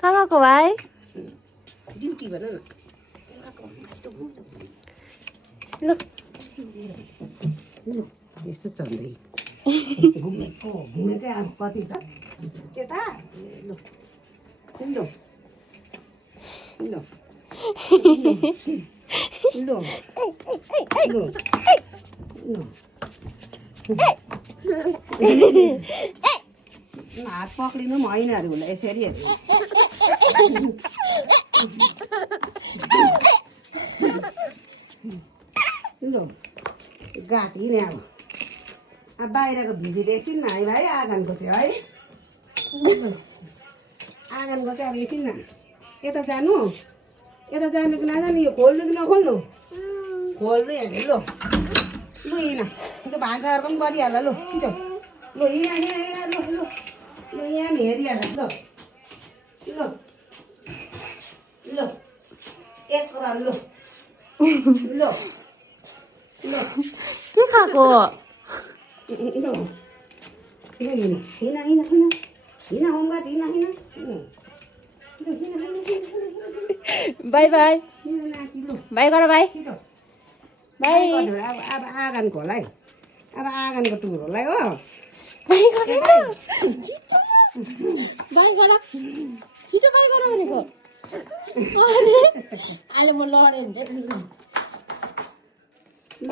कहाँ गएको भाइ? ड्युटी भन न ल यस्तो चल्दै घुमेकै अब कति छ त्यता लु लु लु लु लु हात पक्रिनु पनि होइन अरे उसलाई यसरी लु गाँठी नै अब बाहिरको भिजिट एकछिनमा है भाइ आँगनको थियो है आँगनको चाहिँ अब एकछिनमा यता जानु यता जानु कि नजानु यो खोल्नु कि नखोल्नु खोल्नु हेर्नु लु लु हिँड त्यो भान्साहरूको पनि गरिहाल लु छिटो लु हिँड हिँड लु लु लु यहाँ पनि हेरिहाल ल लु लु एक रन लु लु लु के खाएको? लु हिँड हिँड हिँड हिँड हिँड होमगार्ड हिँड हिँड बाई बाई लु बाई गर बाई छिटो बाई अब आँगनको होला है अब आँगनको टुर होला है हो बाई गर छिटो बाई गर छिटो बाई गर भनेको अरे अहिले म लडेँ हुन्छ